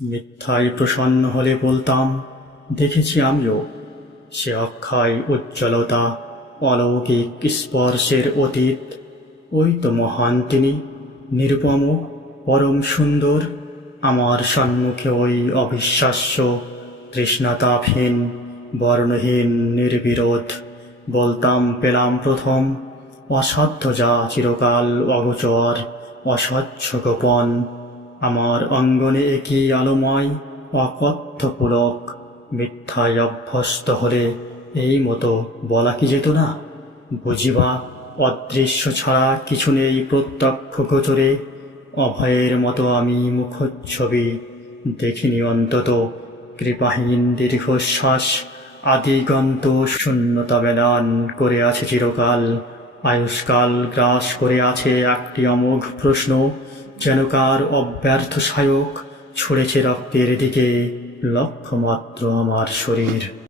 মিথ্যায় প্রসন্ন হলে বলতাম, দেখেছি আমিও সে অক্ষয় উজ্জ্বলতা, অলৌকিক স্পর্শের অতীত। ওই তো মহান তিনি, নিরুপম, পরম সুন্দর। আমার সম্মুখে ওই অবিশ্বাস্য, তৃষ্ণাতাপহীন, বর্ণহীন নির্বিরোধ। বলতাম, পেলাম প্রথম অসাধ্য যা চিরকাল অগোচর, অস্বচ্ছ গোপন। আমার অঙ্গনে একই আলোময়, অকথ্য পুলক। মিথ্যায় অভ্যস্ত হলে এই মতো বলা কি যেত না? বুঝিবা অদৃশ্য ছাড়া কিছু নেই প্রত্যক্ষ গোচরে। অভয়ের মতো আমি মুখচ্ছবি দেখিনি অন্তত। কৃপাহীন দীর্ঘশ্বাস আদিগন্ত শূন্যতা বেলান করে আছে চিরকাল। আয়ুষ্কাল গ্রাস করে আছে একটি অমোঘ প্রশ্ন, যেন কার অব্যর্থ সায়ক ছুঁড়েছে রক্তের দিকে লক্ষ্যমাত্র আমার শরীর।